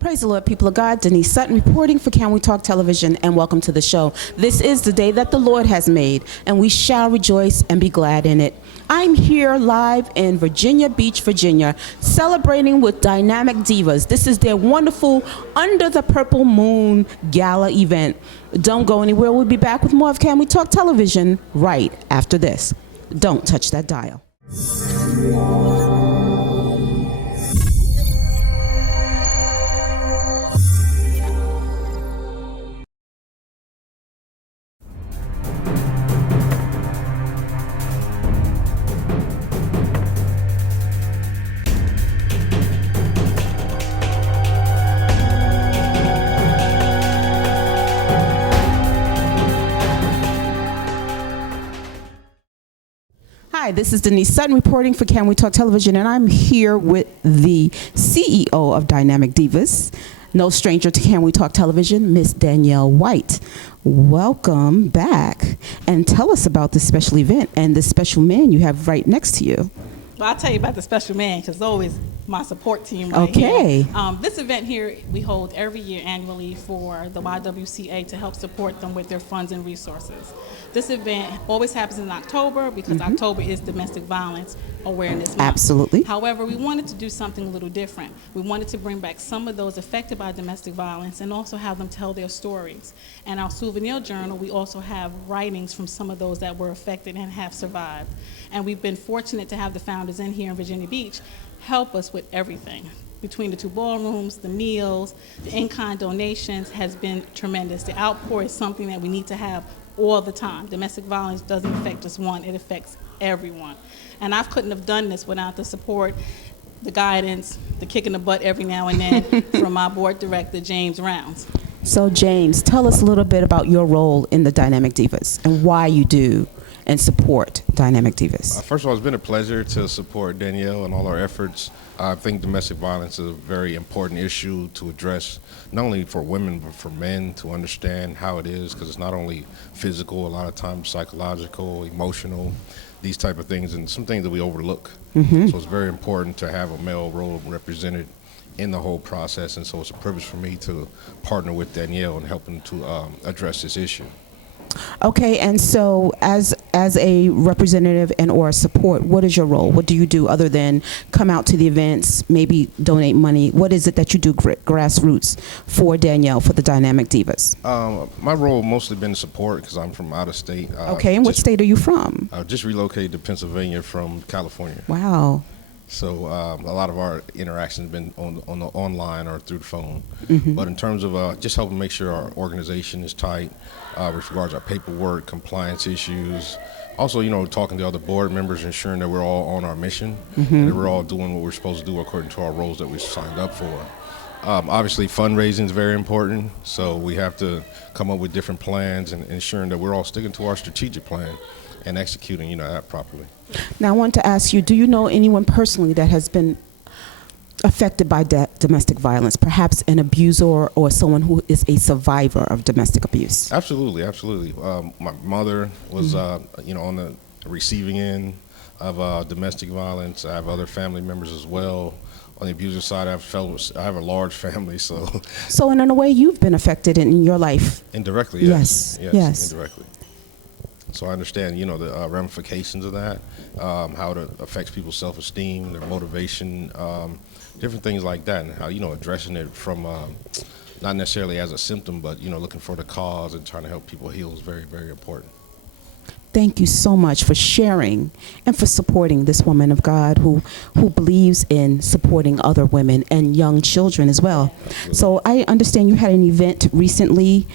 Praise the Lord, people of God. Denise Sutton reporting for Can We Talk Television, and welcome to the show. This is the day that the Lord has made, and we shall rejoice and be glad in it. I'm here live in Virginia Beach, Virginia, celebrating with Dynamic Divas. This is their wonderful Under the Purple Moon Gala event. Don't go anywhere. We'll be back with more of Can We Talk Television right after this. Don't touch that dial. Hi, this is Denise Sutton reporting for Can We Talk Television, and I'm here with the CEO of Dynamic Divas, no stranger to Can We Talk Television, Miss Danielle White. Welcome back, and tell us about this special event and the special man you have right next to you. Well, I'll tell you about the special man because it's always my support team right Okay. here. This event here we hold every year annually for the YWCA to help support them with their funds and resources. This event always happens in October because October is Domestic Violence Awareness Month. Absolutely. However, we wanted to do something a little different. We wanted to bring back some of those affected by domestic violence and also have them tell their stories. And our souvenir journal, we also have writings from some of those that were affected and have survived. And we've been fortunate to have the founders in here in Virginia Beach help us with everything. Between the two ballrooms, the meals, the in-kind donations has been tremendous. The outpour is something that we need to have all the time. Domestic violence doesn't affect just one, it affects everyone. And I couldn't have done this without the support, the guidance, the kick in the butt every now and then from my board director, James Rounds. So, James, tell us a little bit about your role in the Dynamic Divas and why you do and support Dynamic Divas. First of all, it's been a pleasure to support Danielle and all our efforts. I think domestic violence is a very important issue to address, not only for women, but for men to understand how it is, because it's not only physical, a lot of times psychological, emotional, these type of things, and some things that we overlook. So it's very important to have a male role represented in the whole process, and so it's a privilege for me to partner with Danielle in helping to address this issue. Okay, and so as a representative and or support, what is your role? What do you do other than come out to the events, maybe donate money? What is it that you do grassroots for Danielle, for the Dynamic Divas? My role mostly been support because I'm from out of state. Okay, and what state are you from? I just relocated to Pennsylvania from California. Wow. So a lot of our interactions have been on the online or through the phone. But in terms of just helping make sure our organization is tight with regards to our paperwork, compliance issues, also, talking to other board members, ensuring that we're all on our mission and that we're all doing what we're supposed to do according to our roles that we signed up for. Obviously, fundraising is very important, so we have to come up with different plans and ensuring that we're all sticking to our strategic plan and executing, that properly. Now, I want to ask you, do you know anyone personally that has been affected by domestic violence, perhaps an abuser or someone who is a survivor of domestic abuse? Absolutely, absolutely. My mother was, on the receiving end of domestic violence. I have other family members as well. On the abuser side, I have a large family, so. So in a way, you've been affected in your life? Indirectly, yes. Yes. Indirectly. So I understand, the ramifications of that, how it affects people's self-esteem, their motivation, different things like that, and how, addressing it from not necessarily as a symptom, but, looking for the cause and trying to help people heal is very, very important. Thank you so much for sharing and for supporting this woman of God who believes in supporting other women and young children as well. Absolutely. So I understand you had an event recently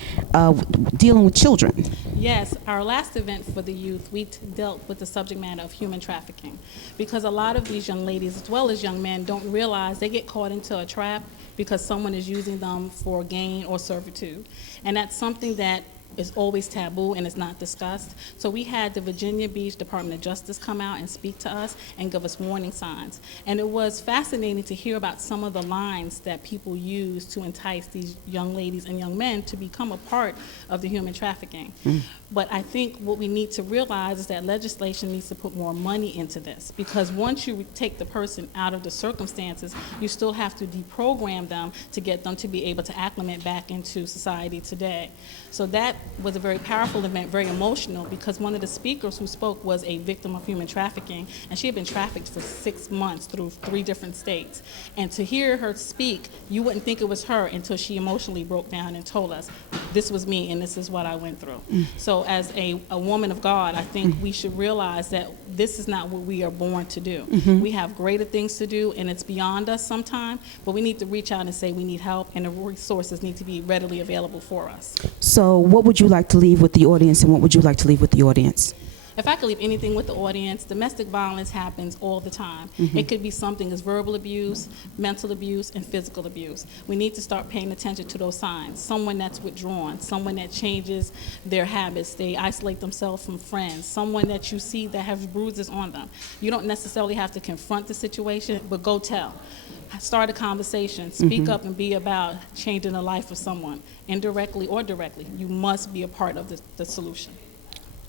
dealing with children. Yes, our last event for the youth, we dealt with the subject matter of human trafficking because a lot of these young ladies as well as young men don't realize they get caught into a trap because someone is using them for gain or servitude. And that's something that is always taboo and it's not discussed. So we had the Virginia Beach Department of Justice come out and speak to us and give us warning signs. And it was fascinating to hear about some of the lines that people use to entice these young ladies and young men to become a part of the human trafficking. But I think what we need to realize is that legislation needs to put more money into this, because once you take the person out of the circumstances, you still have to deprogram them to get them to be able to acclimate back into society today. So that was a very powerful event, very emotional, because one of the speakers who spoke was a victim of human trafficking, and she had been trafficked for 6 months through 3 different states. And to hear her speak, you wouldn't think it was her until she emotionally broke down and told us, this was me and this is what I went through. So as a woman of God, I think we should realize that this is not what we are born to do. We have greater things to do, and it's beyond us sometime, but we need to reach out and say we need help, and the resources need to be readily available for us. So what would you like to leave with the audience, and what would you like to leave with the audience? If I could leave anything with the audience, domestic violence happens all the time. It could be something as verbal abuse, mental abuse, and physical abuse. We need to start paying attention to those signs. Someone that's withdrawn, someone that changes their habits, they isolate themselves from friends, someone that you see that has bruises on them. You don't necessarily have to confront the situation, but go tell. Start a conversation, speak up and be about changing the life of someone, indirectly or directly. You must be a part of the solution.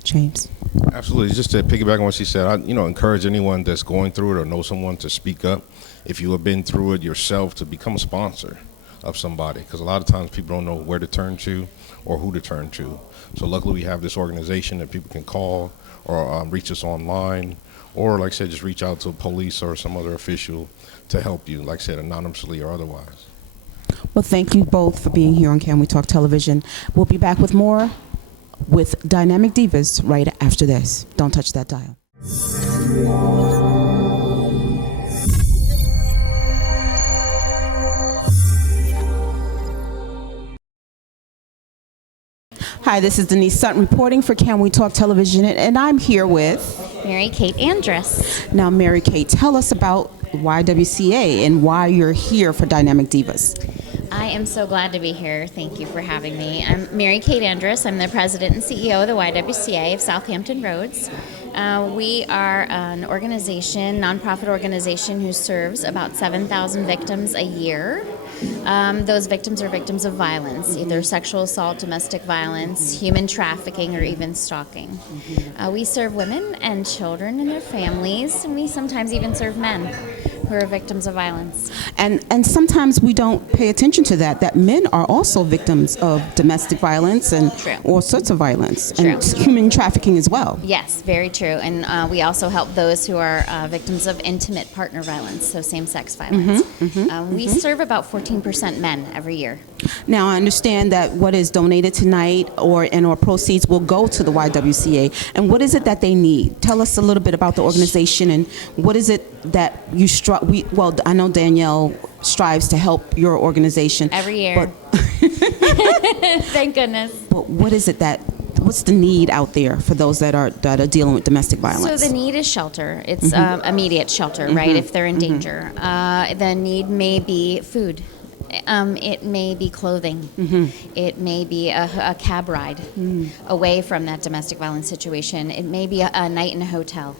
James. Absolutely. Just to piggyback on what she said, I encourage anyone that's going through it or know someone to speak up. If you have been through it yourself, to become a sponsor of somebody, because a lot of times people don't know where to turn to or who to turn to. So luckily we have this organization that people can call or reach us online, or like I said, just reach out to police or some other official to help you, like I said, anonymously or otherwise. Well, thank you both for being here on Can We Talk Television. We'll be back with more with Dynamic Divas right after this. Don't touch that dial. Hi, this is Denise Sutton reporting for Can We Talk Television, and I'm here with Mary Kate Andrus. Now, Mary Kate, tell us about YWCA and why you're here for Dynamic Divas. I am so glad to be here. Thank you for having me. I'm Mary Kate Andrus. I'm the president and CEO of the YWCA of Southampton Roads. We are an organization, nonprofit organization, who serves about 7,000 victims a year. Those victims are victims of violence, either sexual assault, domestic violence, human trafficking, or even stalking. We serve women and children and their families, and we sometimes even serve men who are victims of violence. And sometimes we don't pay attention to that men are also victims of domestic violence and True. all sorts of violence, True. and human trafficking as well. Yes, very true. And we also help those who are victims of intimate partner violence, so same-sex violence. We serve about 14% men every year. Now, I understand that what is donated tonight or proceeds will go to the YWCA. And what is it that they need? Tell us a little bit about the organization and what is it that you I know Danielle strives to help your organization Every year. Thank goodness. But what is it what's the need out there for those that are dealing with domestic violence? So the need is shelter. It's immediate shelter, right, if they're in danger. The need may be food. It may be clothing. It may be a cab ride away from that domestic violence situation. It may be a night in a hotel,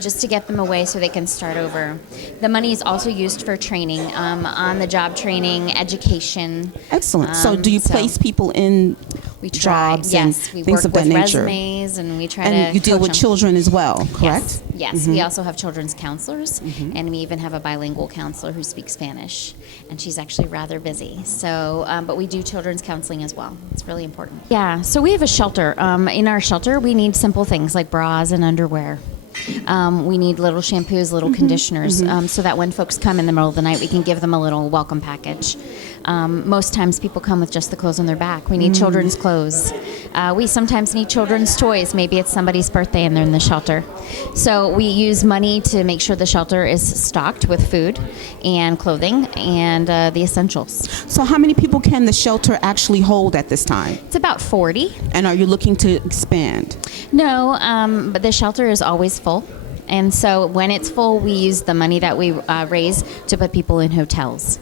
just to get them away so they can start over. The money is also used for training, on-the-job training, education. Excellent. So do you place people in we try, jobs yes, and we things work of that with nature? resumes, and we try And to you deal coach with them. children as well, correct? Yes, we also have children's counselors, and we even have a bilingual counselor who speaks Spanish, and she's actually rather busy. So, but we do children's counseling as well. It's really important. Yeah, so we have a shelter. In our shelter, we need simple things like bras and underwear. We need little shampoos, little conditioners, so that when folks come in the middle of the night, we can give them a little welcome package. Most times people come with just the clothes on their back. We need children's clothes. We sometimes need children's toys. Maybe it's somebody's birthday and they're in the shelter. So we use money to make sure the shelter is stocked with food and clothing and the essentials. So how many people can the shelter actually hold at this time? It's about 40. And are you looking to expand? No, but the shelter is always full. And so when it's full, we use the money that we raise to put people in hotels.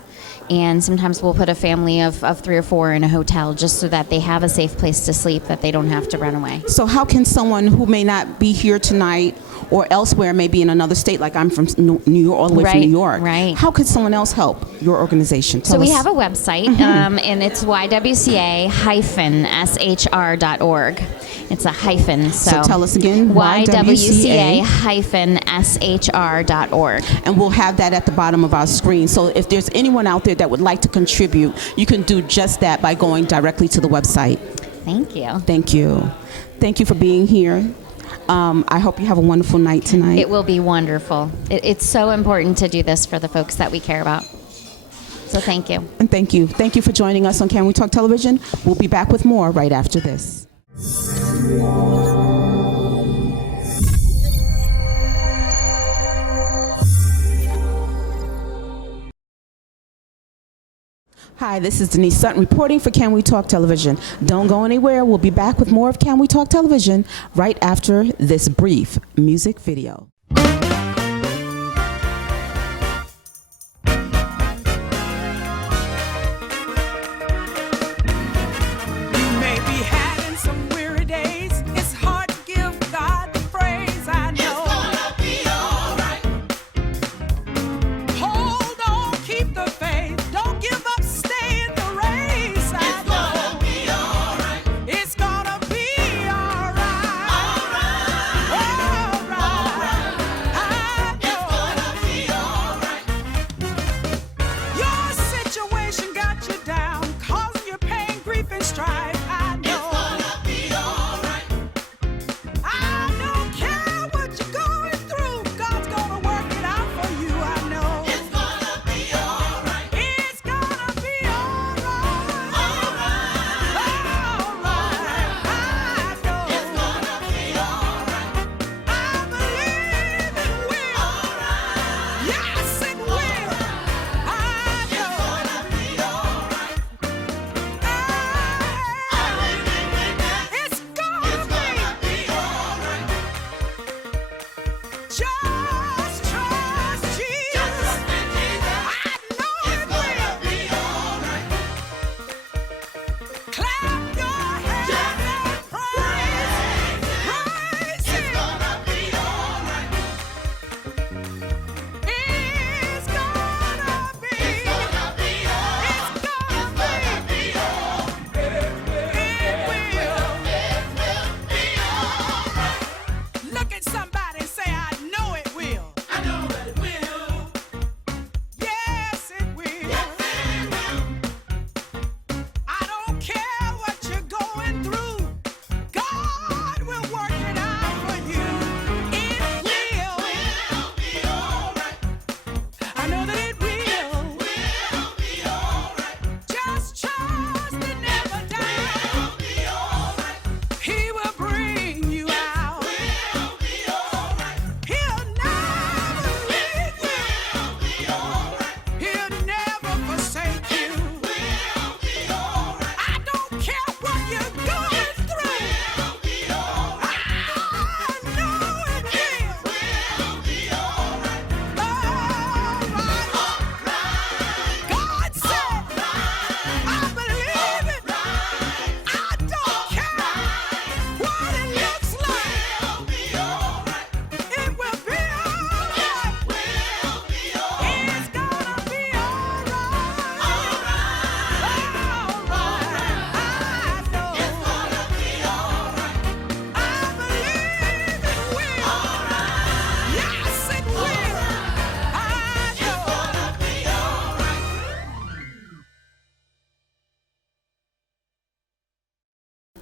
And sometimes we'll put a family of 3 or 4 in a hotel just so that they have a safe place to sleep, that they don't have to run away. So how can someone who may not be here tonight or elsewhere, maybe in another state, like I'm from New York, all the way from New York, right. how can someone else help your organization? So we have a website, and it's ywca-shr.org. It's a hyphen. So tell us again, ywca-shr.org. And we'll have that at the bottom of our screen. So if there's anyone out there that would like to contribute, you can do just that by going directly to the website. Thank you. Thank you. Thank you for being here. I hope you have a wonderful night tonight. It will be wonderful. It's so important to do this for the folks that we care about. So thank you. And thank you. Thank you for joining us on Can We Talk Television. We'll be back with more right after this. Hi, this is Denise Sutton reporting for Can We Talk Television. Don't go anywhere. We'll be back with more of Can We Talk Television right after this brief music video.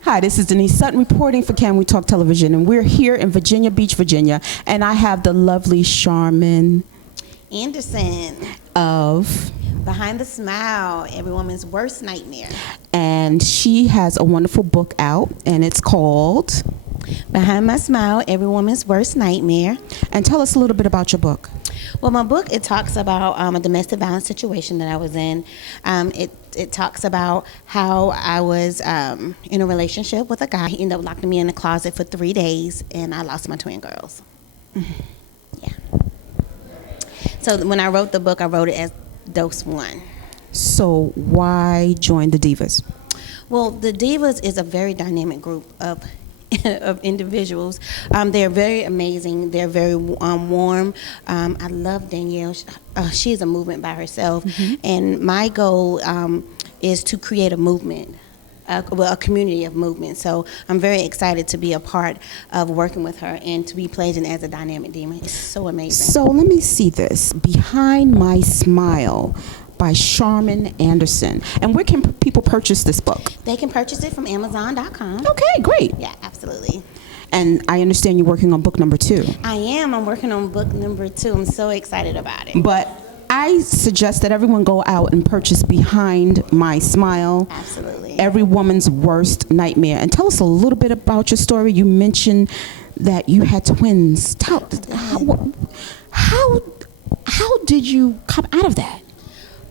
Hi, this is Denise Sutton reporting for Can We Talk Television, and we're here in Virginia Beach, Virginia, and I have the lovely Charmin Anderson of Behind the Smile, Every Woman's Worst Nightmare. And she has a wonderful book out, and it's called Behind My Smile, Every Woman's Worst Nightmare. And tell us a little bit about your book. Well, my book, it talks about a domestic violence situation that I was in. It talks about how I was in a relationship with a guy. He ended up locking me in the closet for 3 days, and I lost my twin girls. Mm-hmm. Yeah. So when I wrote the book, I wrote it as Dose 1. So why join the Divas? Well, the Divas is a very dynamic group of of individuals. They're very amazing. They're very warm. I love Danielle. She's a movement by herself. And my goal is to create a movement. A community of movement. So I'm very excited to be a part of working with her and to be pledging as a dynamic demon. It's so amazing. So let me see this. Behind My Smile by Charmin Anderson. And where can people purchase this book? They can purchase it from Amazon.com. Okay, great. Yeah, absolutely. And I understand you're working on book number 2. I am. I'm working on book number 2. I'm so excited about it. But I suggest that everyone go out and purchase Behind My Smile. Absolutely. Every Woman's Worst Nightmare. And tell us a little bit about your story. You mentioned that you had twins. How did you come out of that?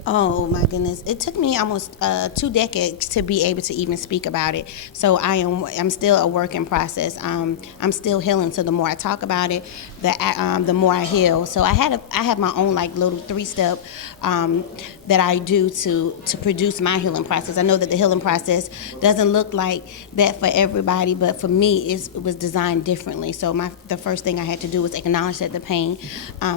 Oh my goodness! It took me almost 2 decades to be able to even speak about it. So I'm still a work in process. I'm still healing. So the more I talk about it, the more I heal. So I have my own like little 3-step that I do to produce my healing process. I know that the healing process doesn't look like that for everybody, but for me it was designed differently. So the first thing I had to do was acknowledge that the pain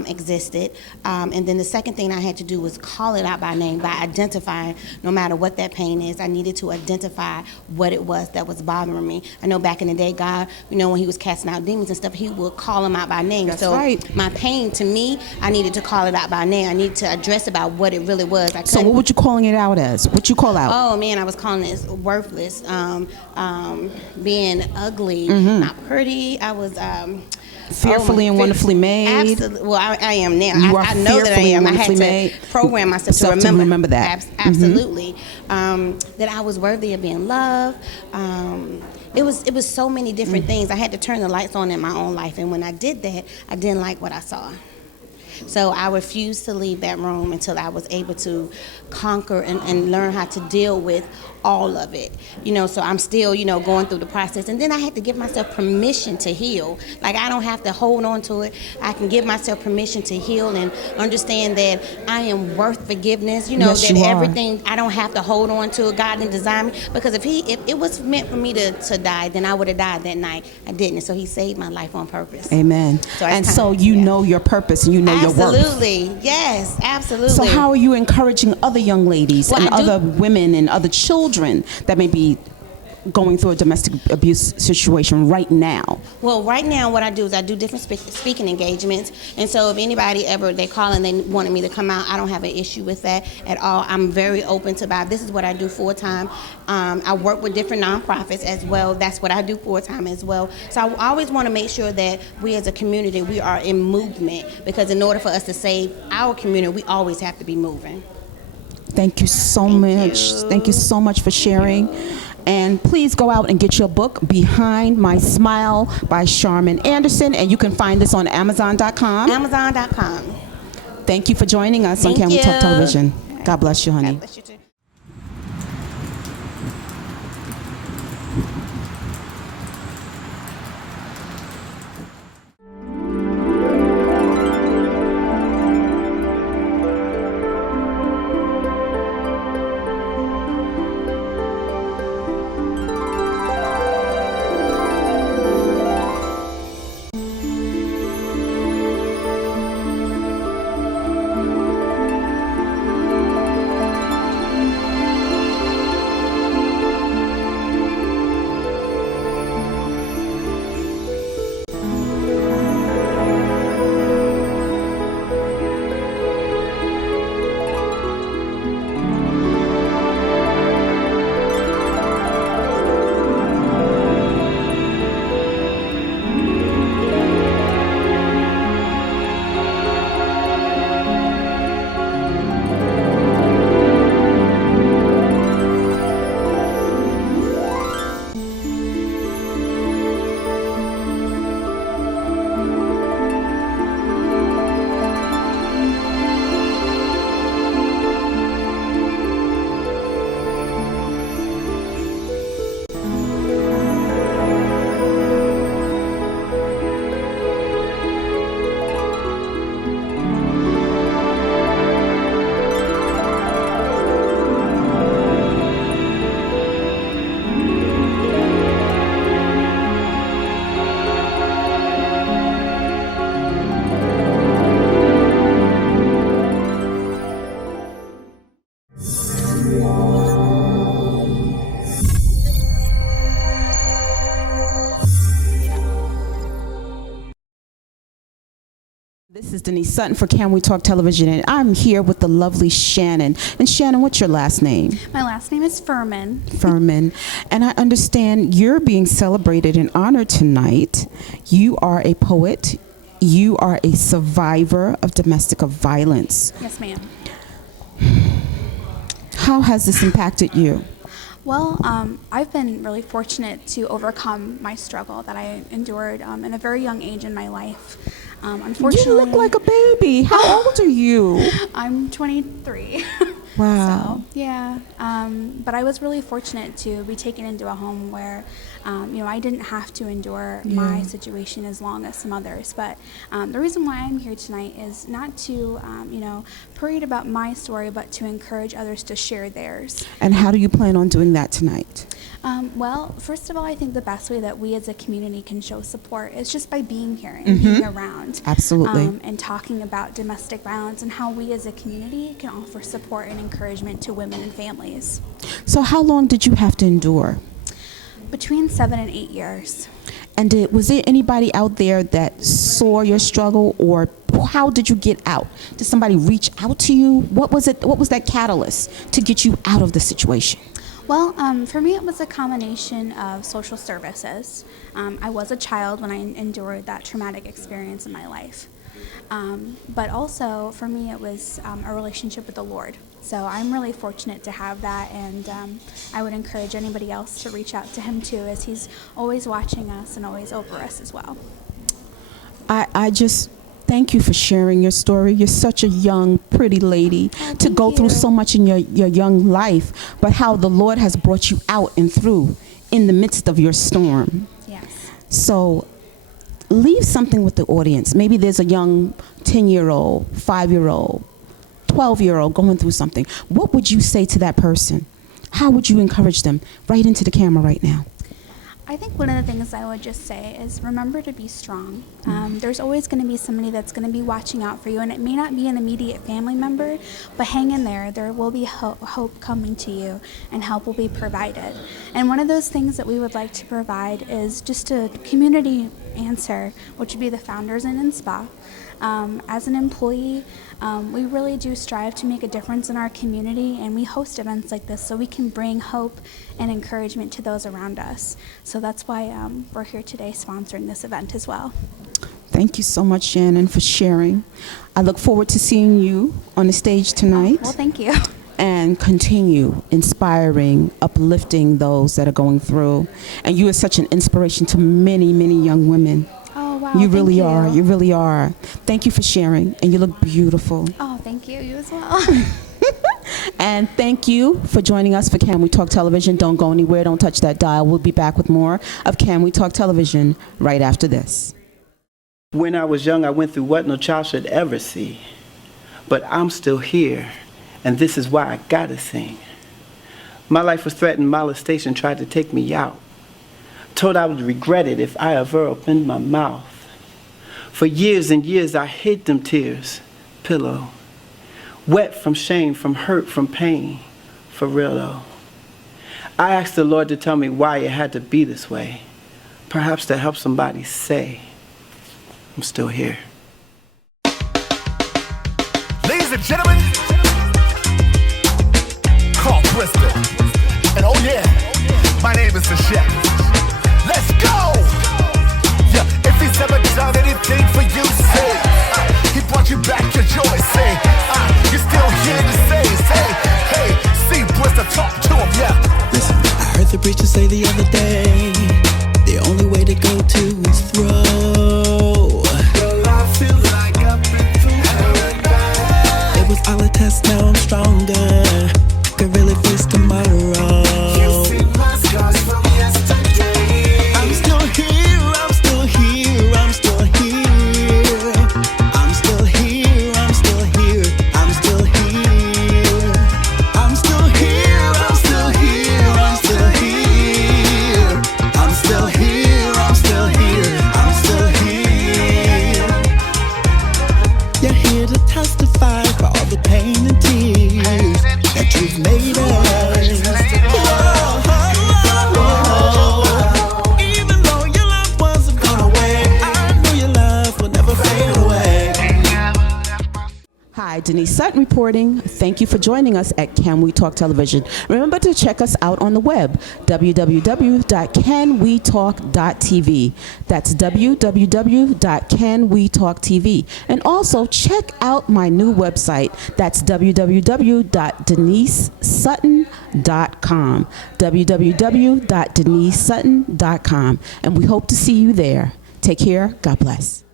existed, and then the second thing I had to do was call it out by name, by identifying no matter what that pain is. I needed to identify what it was that was bothering me. I know back in the day, God, when he was casting out demons and stuff, he would call them out by name. That's so right. My pain, to me, I needed to call it out by name. I needed to address about what it really was. So what were you calling it out as? What you call out? Oh man, I was calling it worthless, being ugly, not pretty. I was fearfully and wonderfully made. Absolutely. Well, I am now. You are I know that I fearfully am. and I had wonderfully to made. program myself Self to to remember. remember that. Absolutely. That I was worthy of being loved. It was so many different things. I had to turn the lights on in my own life, and when I did that, I didn't like what I saw. So I refused to leave that room until I was able to conquer and learn how to deal with all of it. So I'm still, going through the process. And then I had to give myself permission to heal. Like, I don't have to hold on to it. I can give myself permission to heal and understand that I am worth forgiveness. Yes, that you are. everything, I don't have to hold on to it. God didn't design me. Because if it was meant for me to die, then I would have died that night. I didn't. So he saved my life on purpose. Amen. So and it's so time, you yeah. know your purpose and you know your worth. Absolutely. Yes, absolutely. So how are you encouraging other young ladies Well, and I do- other women and other children that may be going through a domestic abuse situation right now? Well, right now what I do is I do different speaking engagements. And so if anybody ever, they call and they wanted me to come out, I don't have an issue with that at all. I'm very open to that. This is what I do full time. I work with different nonprofits as well. That's what I do full time as well. So I always want to make sure that we as a community, we are in movement, because in order for us to save our community, we always have to be moving. Thank you so much. Thank you so much for sharing. And please go out and get your book, Behind My Smile by Charmin Anderson. And you can find this on Amazon.com. Amazon.com. Thank you for joining us on Thank Can We Talk you. Television. God bless you, honey. God bless you too. This is Denise Sutton for Can We Talk Television, and I'm here with the lovely Shannon. And Shannon, what's your last name? My last name is Furman. Furman. And I understand you're being celebrated and honored tonight. You are a poet. You are a survivor of domestic violence. Yes, ma'am. How has this impacted you? Well, I've been really fortunate to overcome my struggle that I endured in a very young age in my life. Unfortunately, You look like a baby. How old are you? I'm 23. Wow. So, yeah. But I was really fortunate to be taken into a home where, I didn't have to endure my situation as long as some others. But the reason why I'm here tonight is not to, parade about my story, but to encourage others to share theirs. And how do you plan on doing that tonight? Well, first of all, I think the best way that we as a community can show support is just by being here and being around. Absolutely. And talking about domestic violence and how we as a community can offer support and encouragement to women and families. So how long did you have to endure? Between 7 and 8 years. And was there anybody out there that saw your struggle, or how did you get out? Did somebody reach out to you? What was it? What was that catalyst to get you out of the situation? Well, for me, it was a combination of social services. I was a child when I endured that traumatic experience in my life. But also, for me, it was a relationship with the Lord. So I'm really fortunate to have that, and I would encourage anybody else to reach out to him too, as he's always watching us and always over us as well. I just thank you for sharing your story. You're such a young, pretty lady to go through so much in your young life, but how the Lord has brought you out and through in the midst of your storm. Yes. So leave something with the audience. Maybe there's a young 10-year-old, 5-year-old, 12-year-old going through something. What would you say to that person? How would you encourage them? Right into the camera right now. I think one of the things I would just say is remember to be strong. There's always going to be somebody that's going to be watching out for you, and it may not be an immediate family member, but hang in there. There will be hope coming to you, and help will be provided. And one of those things that we would like to provide is just a community answer, which would be the Founders Inn and Spa. As an employee, we really do strive to make a difference in our community, and we host events like this so we can bring hope and encouragement to those around us. So that's why we're here today sponsoring this event as well. Thank you so much, Shannon, for sharing. I look forward to seeing you on the stage tonight. Well, thank you. And continue inspiring, uplifting those that are going through. And you are such an inspiration to many, many young women. Oh, wow. You really thank are. You really are. Thank you for sharing, and you look beautiful. Oh, thank you. You as well. And thank you for joining us for Can We Talk Television. Don't go anywhere. Don't touch that dial. We'll be back with more of Can We Talk Television right after this. When I was young, I went through what no child should ever see. But I'm still here, and this is why I gotta sing. My life was threatened. Molestation tried to take me out. Told I would regret it if I ever opened my mouth. For years and years, I hid them tears, pillow. Wet from shame, from hurt, from pain, for real though. I asked the Lord to tell me why it had to be this way. Perhaps to help somebody say, I'm still here. Ladies and gentlemen, Carl Bristol. And oh yeah, my name is the chef. Let's go! Yeah, if he's ever done anything for you, say, he brought you back your joy, say, you're still here to say, hey, see Bristol, talk to him, yeah. Listen, I heard the preacher say the other day, the only way to go to is throw. Well, I feel like I've been through hell and back. It was all a test, now I'm stronger. I can really face tomorrow. You see my scars from yesterday. I'm still here, I'm still here, I'm still here. I'm still here, I'm still here, I'm still here. I'm still here, I'm still here, I'm still here. Denise Sutton reporting. Thank you for joining us at Can We Talk Television. Remember to check us out on the web, www.canwetalk.tv. That's www.canwetalktv. And also check out my new website. That's www.denisesutton.com. www.denisesutton.com. And we hope to see you there. Take care. God bless.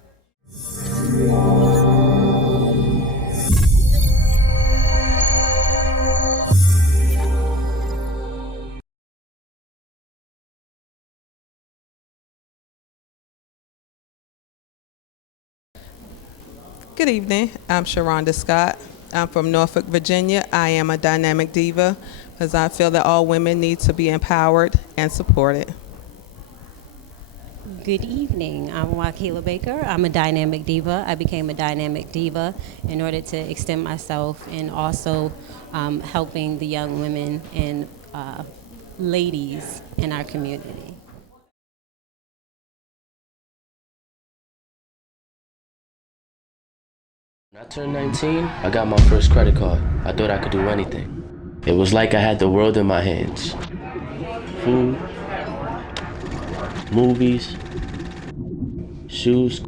Good evening. I'm Sharonda Scott. I'm from Norfolk, Virginia. I am a dynamic diva because I feel that all women need to be empowered and supported. Good evening. I'm Wakila Baker. I'm a dynamic diva. I became a dynamic diva in order to extend myself and also helping the young women and ladies in our community. When I turned 19, I got my first credit card. I thought I could do anything. It was like I had the world in my hands. Food, movies, shoes,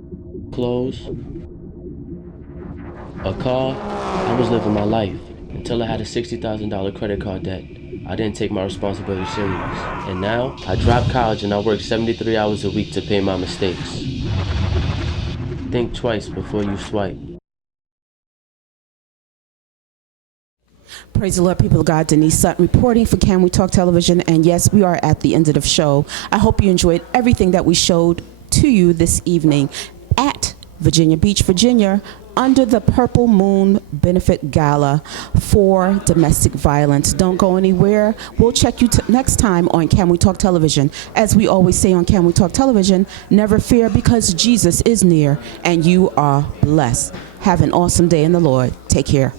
clothes, a car. I was living my life until I had a $60,000 credit card debt. I didn't take my responsibility serious. And now, I dropped college and I work 73 hours a week to pay my mistakes. Think twice before you swipe. Praise the Lord, people of God. Denise Sutton reporting for Can We Talk Television. And yes, we are at the end of the show. I hope you enjoyed everything that we showed to you this evening at Virginia Beach, Virginia, under the Purple Moon Benefit Gala for domestic violence. Don't go anywhere. We'll check you next time on Can We Talk Television. As we always say on Can We Talk Television, never fear because Jesus is near and you are blessed. Have an awesome day in the Lord. Take care.